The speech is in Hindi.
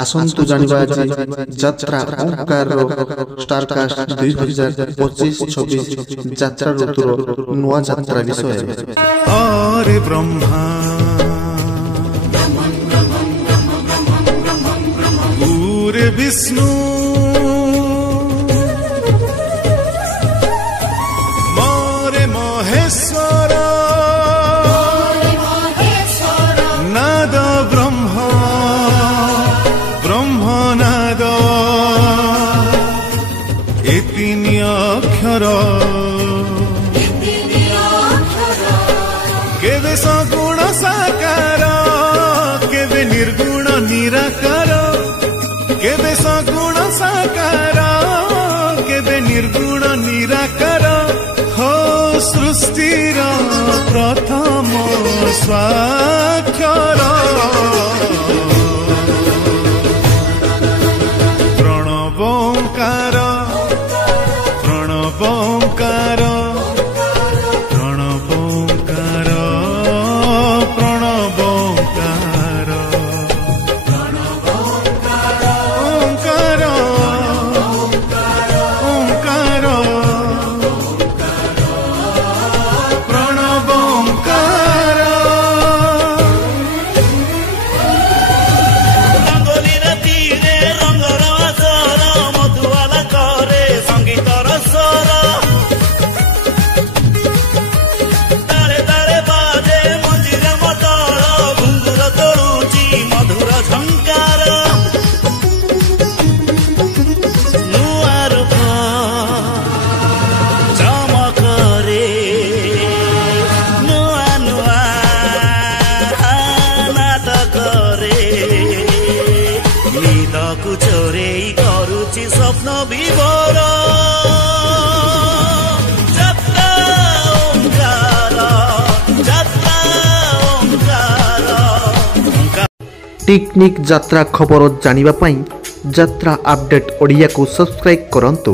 आसंतु जानिबा आज यात्रा ओंकार स्टारकास्ट 2025-26 यात्रा ऋतुर नुआ यात्रा विषय अरे ब्रह्मा पूरे विष्णु मोरे महेश्वर नाद ब्रह्मा ब्रह्मनाद ए तीन अक्षर केवे सगुण साकार केवे निर्गुण निराकार केवे सगुण साकार केवे निर्गुण निराकार हो सृष्टिर प्रथम स्वाक्षर प्रणवोंकार प्रणवोंकार प्रणवोंकार प्रणवोंकार ओंकार ओंकार प्रणवोंकार रंगोलीर तीरे रंगर आसर मधुआला करे संगीतर स्वर तारे तारे बाजे मंजीरे मदर घुंगुर तोड़ुची मधुर झंकार नुआ रूप चमकरे नुआ नुआ नाटक रे निदकु चोरेई करुची स्वप्न विभोर যাত্রা ওঙ্কার যাত্রা ওঙ্কার टिकनिक यात्रा खबर जानिबा पई यात्रा अपडेट ओडिया को सब्सक्राइब करंतु।